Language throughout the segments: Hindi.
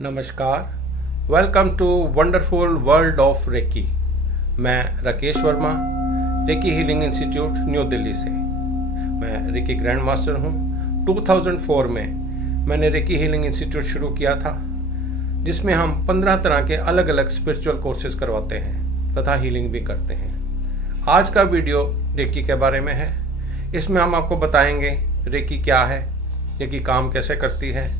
नमस्कार। Welcome to wonderful world of reiki. मैं Rakesh Verma, reiki healing institute new Delhi से। मैं रेकी ग्रैंड मास्टर हूँ। 2004 में मैंने रेकी हीलिंग इंस्टीट्यूट शुरू किया था, जिसमें हम 15 तरह के अलग अलग स्पिरिचुअल कोर्सेज करवाते हैं तथा हीलिंग भी करते हैं। आज का वीडियो रेकी के बारे में है। इसमें हम आपको बताएंगे रेकी क्या है, रेकी काम कैसे करती है,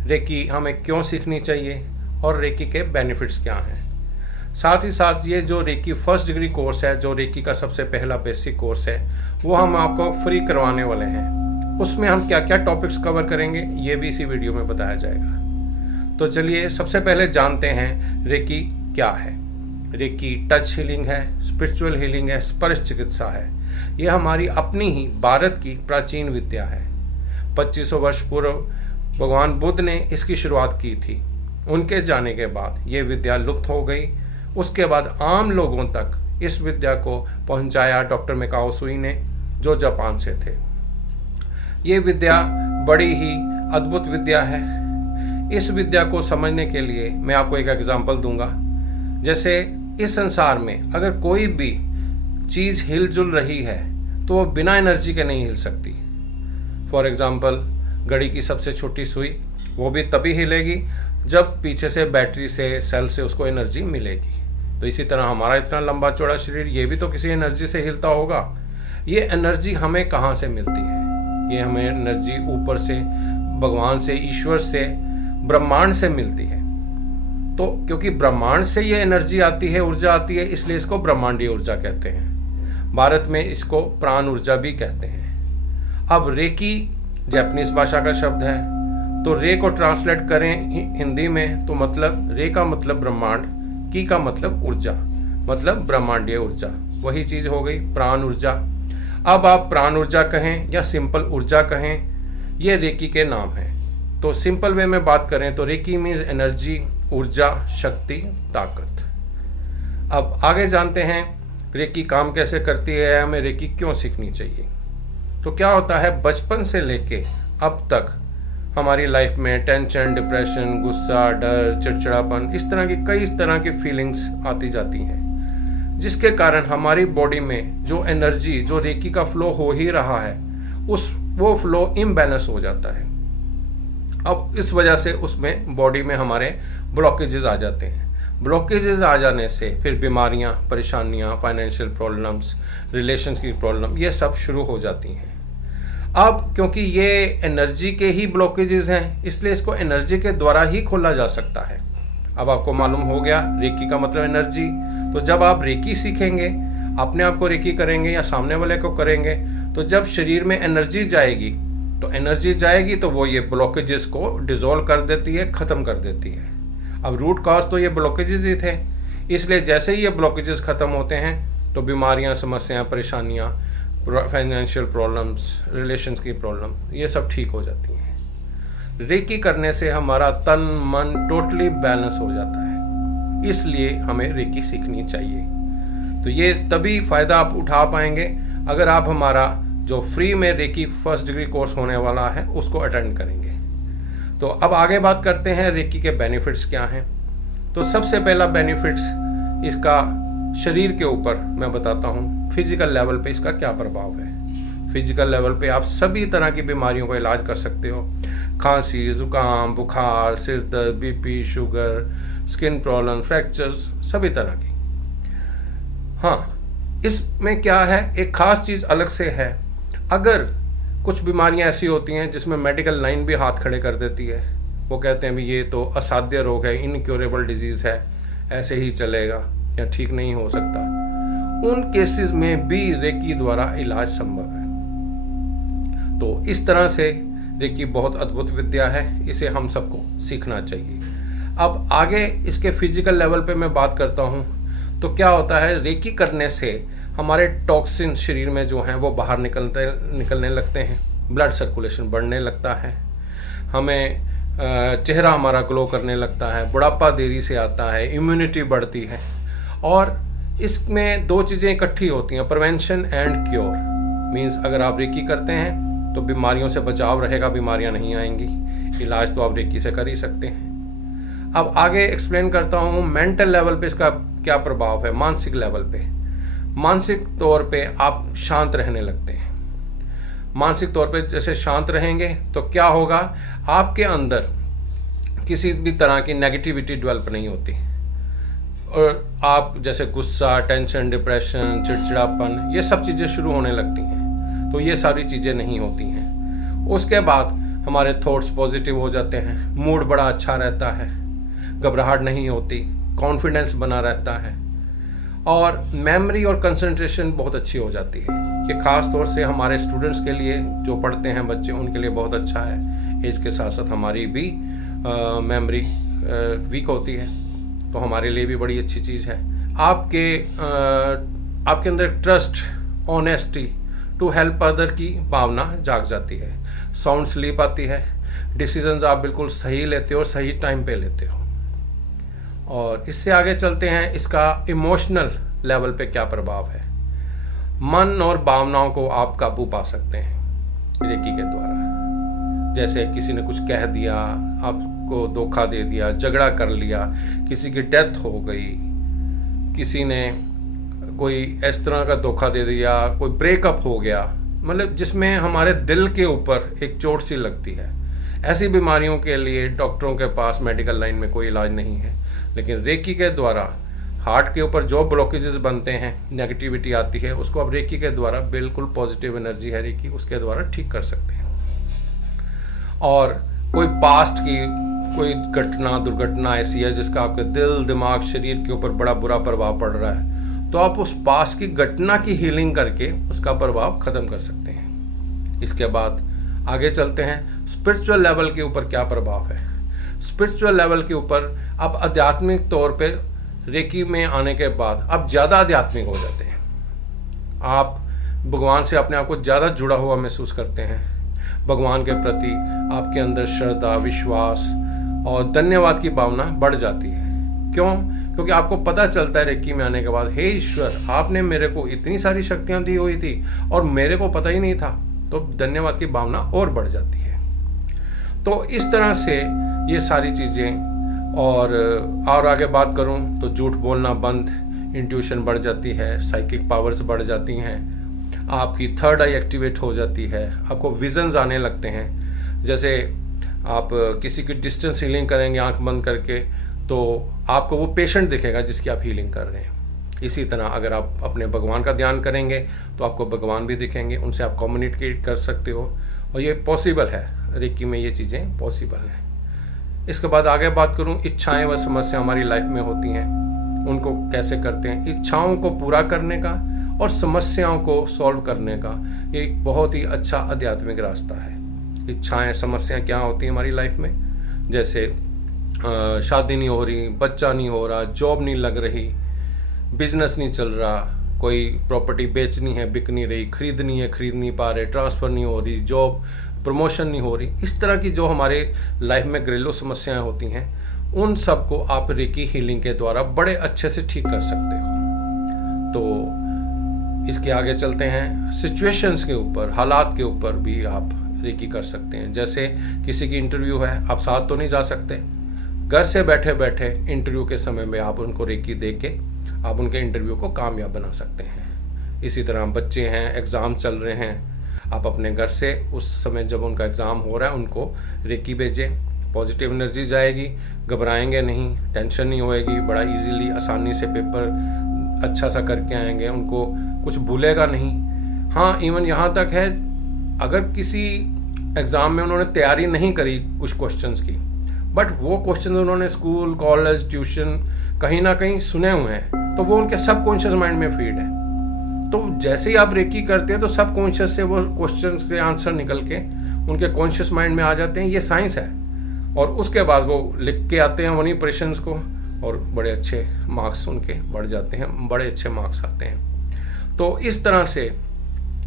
रेकी हमें क्यों सीखनी चाहिए और रेकी के बेनिफिट्स क्या हैं। साथ ही साथ ये जो रेकी फर्स्ट डिग्री कोर्स है, जो रेकी का सबसे पहला बेसिक कोर्स है, वो हम आपको फ्री करवाने वाले हैं। उसमें हम क्या क्या टॉपिक्स कवर करेंगे ये भी इसी वीडियो में बताया जाएगा। तो चलिए सबसे पहले जानते हैं रेकी क्या है। रेकी टच हीलिंग है, स्पिरिचुअल हीलिंग है, स्पर्श चिकित्सा है। ये हमारी अपनी ही भारत की प्राचीन विद्या है। 2500 वर्ष पूर्व भगवान बुद्ध ने इसकी शुरुआत की थी। उनके जाने के बाद ये विद्या लुप्त हो गई। उसके बाद आम लोगों तक इस विद्या को पहुंचाया डॉक्टर मेकाओ सुई ने, जो जापान से थे। ये विद्या बड़ी ही अद्भुत विद्या है। इस विद्या को समझने के लिए मैं आपको एक एग्जांपल दूंगा। जैसे इस संसार में अगर कोई भी चीज हिलजुल रही है तो वो बिना एनर्जी के नहीं हिल सकती। फॉर एग्जाम्पल, घड़ी की सबसे छोटी सुई वो भी तभी हिलेगी जब पीछे से बैटरी से, सेल से उसको एनर्जी मिलेगी। तो इसी तरह हमारा इतना लंबा चौड़ा शरीर, ये भी तो किसी एनर्जी से हिलता होगा। ये एनर्जी हमें कहाँ से मिलती है? ये हमें एनर्जी ऊपर से, भगवान से, ईश्वर से, ब्रह्मांड से मिलती है। तो क्योंकि ब्रह्मांड से ये एनर्जी आती है, ऊर्जा आती है, इसलिए इसको ब्रह्मांडीय ऊर्जा कहते हैं। भारत में इसको प्राण ऊर्जा भी कहते हैं। अब रेकी जापानीज भाषा का शब्द है, तो रे को ट्रांसलेट करें हिंदी में तो मतलब रे का मतलब ब्रह्मांड, की का मतलब ऊर्जा, मतलब ब्रह्मांडीय ऊर्जा। वही चीज हो गई प्राण ऊर्जा। अब आप प्राण ऊर्जा कहें या सिंपल ऊर्जा कहें, ये रेकी के नाम है। तो सिंपल वे में बात करें तो रेकी मीन्स एनर्जी, ऊर्जा, शक्ति, ताकत। अब आगे जानते हैं रेकी काम कैसे करती है, हमें रेकी क्यों सीखनी चाहिए। तो क्या होता है, बचपन से लेके अब तक हमारी लाइफ में टेंशन, डिप्रेशन, गुस्सा, डर, चिड़चिड़ापन, इस तरह की फीलिंग्स आती जाती हैं, जिसके कारण हमारी बॉडी में जो एनर्जी, जो रेकी का फ्लो हो ही रहा है, वो फ्लो इम्बैलेंस हो जाता है। अब इस वजह से उसमें बॉडी में हमारे ब्लॉकेजेस आ जाते हैं। ब्लॉकेजेस आ जाने से फिर बीमारियां, परेशानियां, फाइनेंशियल प्रॉब्लम्स, रिलेशंस की प्रॉब्लम, ये सब शुरू हो जाती हैं। अब क्योंकि ये एनर्जी के ही ब्लॉकेजेस हैं, इसलिए इसको एनर्जी के द्वारा ही खोला जा सकता है। अब आपको मालूम हो गया रेकी का मतलब एनर्जी। तो जब आप रेकी सीखेंगे, अपने आप को रेकी करेंगे या सामने वाले को करेंगे, तो जब शरीर में एनर्जी जाएगी तो वो ये ब्लॉकेजेस को डिसॉल्व कर देती है, खत्म कर देती है। अब रूट कॉज तो ये ब्लॉकेजेस ही थे, इसलिए जैसे ही ये ब्लॉकेजेस खत्म होते हैं तो बीमारियां, समस्याएं, परेशानियां, फाइनेंशियल प्रॉब्लम्स, रिलेशंस की प्रॉब्लम, ये सब ठीक हो जाती हैं। रेकी करने से हमारा तन मन टोटली बैलेंस हो जाता है, इसलिए हमें रेकी सीखनी चाहिए। तो ये तभी फायदा आप उठा पाएंगे अगर आप हमारा जो फ्री में रेकी फर्स्ट डिग्री कोर्स होने वाला है उसको अटेंड करेंगे। तो अब आगे बात करते हैं रेकी के बेनिफिट्स क्या हैं। तो सबसे पहला बेनिफिट्स इसका शरीर के ऊपर मैं बताता हूँ। फिजिकल लेवल पे इसका क्या प्रभाव है। फिजिकल लेवल पे आप सभी तरह की बीमारियों का इलाज कर सकते हो। खांसी, जुकाम, बुखार, सिर दर्द, BP, sugar, skin problem, fractures, सभी तरह की। हाँ, इसमें क्या है, एक खास चीज अलग से है। अगर कुछ बीमारियां ऐसी होती हैं जिसमें मेडिकल लाइन भी हाथ खड़े कर देती है, वो कहते हैं भी ये तो असाध्य रोग है, इनक्योरेबल डिजीज है, ऐसे ही चलेगा या ठीक नहीं हो सकता, उन केसेस में भी रेकी द्वारा इलाज संभव है। तो इस तरह से रेकी बहुत अद्भुत विद्या है, इसे हम सबको सीखना चाहिए। अब आगे इसके फिजिकल लेवल पे मैं बात करता हूँ। तो क्या होता है, रेकी करने से हमारे टॉक्सिन शरीर में जो हैं वो बाहर निकलने लगते हैं, ब्लड सर्कुलेशन बढ़ने लगता है, हमें चेहरा हमारा ग्लो करने लगता है, बुढ़ापा देरी से आता है, इम्यूनिटी बढ़ती है। और इसमें दो चीज़ें इकट्ठी होती हैं, प्रिवेंशन एंड क्योर। मीन्स अगर आप रेकी करते हैं तो बीमारियों से बचाव रहेगा, बीमारियां नहीं आएंगी। इलाज तो आप रेकी से कर ही सकते हैं। अब आगे एक्सप्लेन करता हूँ मेंटल लेवल पे इसका क्या प्रभाव है, मानसिक लेवल पे। मानसिक तौर पे आप शांत रहने लगते हैं। मानसिक तौर पे जैसे शांत रहेंगे तो क्या होगा, आपके अंदर किसी भी तरह की नेगेटिविटी डेवलप नहीं होती, और आप जैसे गुस्सा, टेंशन, डिप्रेशन, चिड़चिड़ापन, ये सब चीज़ें शुरू होने लगती हैं। तो ये सारी चीज़ें नहीं होती हैं। उसके बाद हमारे थॉट्स पॉजिटिव हो जाते हैं, मूड बड़ा अच्छा रहता है, घबराहट नहीं होती, कॉन्फिडेंस बना रहता है, और मेमोरी और कंसंट्रेशन बहुत अच्छी हो जाती है। ये खास तौर से हमारे स्टूडेंट्स के लिए, जो पढ़ते हैं बच्चे, उनके लिए बहुत अच्छा है। एज के साथ साथ हमारी भी मेमोरी वीक होती है, तो हमारे लिए भी बड़ी अच्छी चीज़ है। आपके अंदर trust, honesty, to help other की भावना जाग जाती है। साउंड स्लीप आती है, डिसीजंस आप बिल्कुल सही लेते हो, सही टाइम पे लेते हो। और इससे आगे चलते हैं, इसका इमोशनल लेवल पे क्या प्रभाव है। मन और भावनाओं को आप काबू पा सकते हैं रेकी के द्वारा। जैसे किसी ने कुछ कह दिया, आपको धोखा दे दिया, झगड़ा कर लिया, किसी की डेथ हो गई, किसी ने कोई इस तरह का धोखा दे दिया, कोई ब्रेकअप हो गया, मतलब जिसमें हमारे दिल के ऊपर एक चोट सी लगती है। ऐसी बीमारियों के लिए डॉक्टरों के पास मेडिकल लाइन में कोई इलाज नहीं है, लेकिन रेकी के द्वारा हार्ट के ऊपर जो ब्लॉकेजेस बनते हैं, नेगेटिविटी आती है, उसको अब रेकी के द्वारा, बिल्कुल पॉजिटिव एनर्जी है रेकी, उसके द्वारा ठीक कर सकते हैं। और कोई पास्ट की कोई घटना, दुर्घटना ऐसी है जिसका आपके दिल, दिमाग, शरीर के ऊपर बड़ा बुरा प्रभाव पड़ रहा है, तो आप उस पास्ट की घटना की हीलिंग करके उसका प्रभाव खत्म कर सकते हैं। इसके बाद आगे चलते हैं, स्पिरिचुअल लेवल के ऊपर क्या प्रभाव है। स्पिरिचुअल लेवल के ऊपर आप आध्यात्मिक तौर पे रेकी में आने के बाद आप ज़्यादा आध्यात्मिक हो जाते हैं। आप भगवान से अपने आप को ज़्यादा जुड़ा हुआ महसूस करते हैं। भगवान के प्रति आपके अंदर श्रद्धा, विश्वास और धन्यवाद की भावना बढ़ जाती है। क्यों? क्योंकि आपको पता चलता है रेकी में आने के बाद, हे ईश्वर, आपने मेरे को इतनी सारी शक्तियां दी हुई थी और मेरे को पता ही नहीं था, तो धन्यवाद की भावना और बढ़ जाती है। तो इस तरह से ये सारी चीज़ें, और आगे बात करूं तो झूठ बोलना बंद, इंट्यूशन बढ़ जाती है, साइकिक पावर्स बढ़ जाती हैं, आपकी थर्ड आई एक्टिवेट हो जाती है, आपको विजन्स आने लगते हैं। जैसे आप किसी की डिस्टेंस हीलिंग करेंगे आंख बंद करके, तो आपको वो पेशेंट दिखेगा जिसकी आप हीलिंग कर रहे हैं। इसी तरह अगर आप अपने भगवान का ध्यान करेंगे तो आपको भगवान भी दिखेंगे, उनसे आप कम्युनिकेट कर सकते हो, और ये पॉसिबल है, रेकी में ये चीज़ें पॉसिबल हैं। इसके बाद आगे बात करूं, इच्छाएं व समस्या हमारी लाइफ में होती हैं, उनको कैसे करते हैं। इच्छाओं को पूरा करने का और समस्याओं को सॉल्व करने का ये एक बहुत ही अच्छा आध्यात्मिक रास्ता है। इच्छाएं, समस्याएं क्या होती हैं हमारी लाइफ में, जैसे शादी नहीं हो रही, बच्चा नहीं हो रहा, जॉब नहीं लग रही, बिजनेस नहीं चल रहा, कोई प्रॉपर्टी बेचनी है, बिक नहीं रही, खरीदनी है, खरीद नहीं पा रहे, ट्रांसफ़र नहीं हो रही, जॉब प्रमोशन नहीं हो रही। इस तरह की जो हमारे लाइफ में घरेलू समस्याएं होती हैं, उन सबको आप रेकी हीलिंग के द्वारा बड़े अच्छे से ठीक कर सकते हो। तो इसके आगे चलते हैं, सिचुएशंस के ऊपर, हालात के ऊपर भी आप रेकी कर सकते हैं। जैसे किसी की इंटरव्यू है, आप साथ तो नहीं जा सकते, घर से बैठे बैठे इंटरव्यू के समय में आप उनको रेकी दे के आप उनके इंटरव्यू को कामयाब बना सकते हैं। इसी तरह बच्चे हैं, एग्ज़ाम चल रहे हैं, आप अपने घर से उस समय जब उनका एग्ज़ाम हो रहा है उनको रेकी भेजें, पॉजिटिव एनर्जी जाएगी, घबराएंगे नहीं, टेंशन नहीं होएगी, बड़ा इजीली, आसानी से पेपर अच्छा सा करके आएंगे, उनको कुछ भूलेगा नहीं। हाँ, इवन यहाँ तक है, अगर किसी एग्ज़ाम में उन्होंने तैयारी नहीं करी कुछ क्वेश्चंस की, बट वो क्वेश्चन उन्होंने स्कूल, कॉलेज, ट्यूशन कहीं ना कहीं सुने हुए हैं, तो वो उनके सबकॉन्शियस माइंड में फीड है। तो जैसे ही आप रेकी करते हैं तो सबकॉन्शियस से वो क्वेश्चंस के आंसर निकल के उनके कॉन्शियस माइंड में आ जाते हैं। ये साइंस है। और उसके बाद वो लिख के आते हैं उन्हीं प्रश्नों को, और बड़े अच्छे मार्क्स उनके बढ़ जाते हैं, बड़े अच्छे मार्क्स आते हैं। तो इस तरह से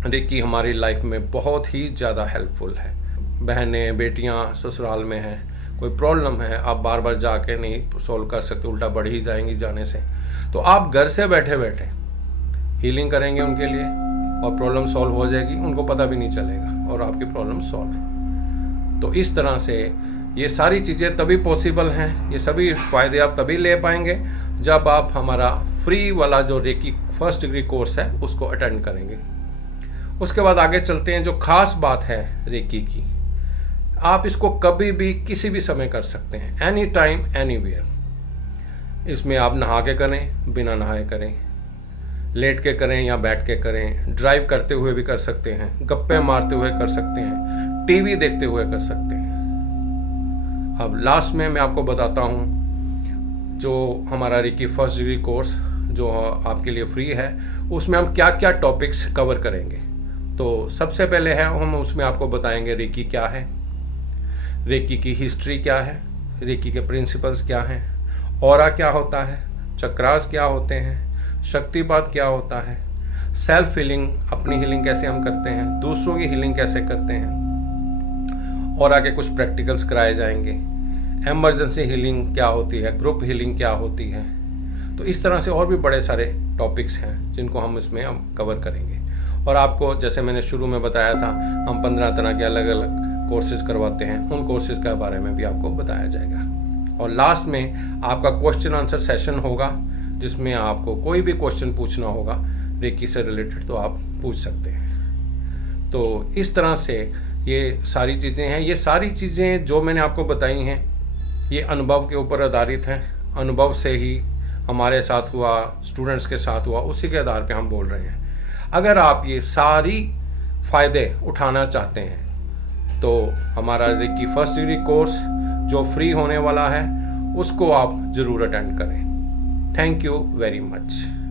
रेकी हमारी लाइफ में बहुत ही ज़्यादा हेल्पफुल है। बहनें, बेटियां ससुराल में हैं, कोई प्रॉब्लम है, आप बार बार जाके नहीं सॉल्व कर सकते, उल्टा बढ़ ही जाएंगी जाने से, तो आप घर से बैठे बैठे हीलिंग करेंगे उनके लिए और प्रॉब्लम सॉल्व हो जाएगी, उनको पता भी नहीं चलेगा और आपकी प्रॉब्लम सॉल्व। तो इस तरह से ये सारी चीज़ें तभी पॉसिबल हैं, ये सभी फ़ायदे आप तभी ले पाएंगे जब आप हमारा फ्री वाला जो रेकी फर्स्ट डिग्री कोर्स है उसको अटेंड करेंगे। उसके बाद आगे चलते हैं। जो खास बात है रेकी की, आप इसको कभी भी किसी भी समय कर सकते हैं, एनी टाइम एनीवेयर। इसमें आप नहा के करें, बिना नहाए करें, लेट के करें या बैठ के करें, ड्राइव करते हुए भी कर सकते हैं, गप्पे मारते हुए कर सकते हैं, टीवी देखते हुए कर सकते हैं। अब लास्ट में मैं आपको बताता हूँ जो हमारा रेकी फर्स्ट डिग्री कोर्स जो आपके लिए फ्री है उसमें हम क्या क्या टॉपिक्स कवर करेंगे। तो सबसे पहले है हम उसमें आपको बताएंगे रेकी क्या है, रेकी की हिस्ट्री क्या है, रेकी के प्रिंसिपल्स क्या हैं, ऑरा क्या होता है, चक्रास क्या होते हैं, शक्तिपात क्या होता है, सेल्फ हीलिंग, अपनी हीलिंग कैसे हम करते हैं, दूसरों की हीलिंग कैसे करते हैं, और आगे कुछ प्रैक्टिकल्स कराए जाएंगे, इमरजेंसी हीलिंग क्या होती है, ग्रुप हीलिंग क्या होती है। तो इस तरह से और भी बड़े सारे टॉपिक्स हैं जिनको हम इसमें हम कवर करेंगे। और आपको जैसे मैंने शुरू में बताया था, हम 15 तरह के अलग अलग कोर्सेज करवाते हैं, उन कोर्सेज के बारे में भी आपको बताया जाएगा। और लास्ट में आपका क्वेश्चन आंसर सेशन होगा जिसमें आपको कोई भी क्वेश्चन पूछना होगा रेकी से रिलेटेड तो आप पूछ सकते हैं। तो इस तरह से ये सारी चीज़ें हैं। ये सारी चीज़ें जो मैंने आपको बताई हैं ये अनुभव के ऊपर आधारित हैं। अनुभव से ही हमारे साथ हुआ, स्टूडेंट्स के साथ हुआ, उसी के आधार पे हम बोल रहे हैं। अगर आप ये सारी फ़ायदे उठाना चाहते हैं तो हमारा रेकी फर्स्ट डिग्री कोर्स जो फ्री होने वाला है उसको आप ज़रूर अटेंड करें। Thank you very much.